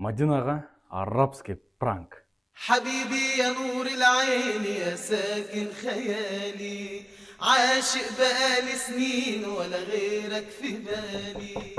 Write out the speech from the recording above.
مدينة الرابسكي برانك. حبيبي يا نور العين يا ساكن خيالي، عاشق بقالي سنين ولا غيرك في بالي.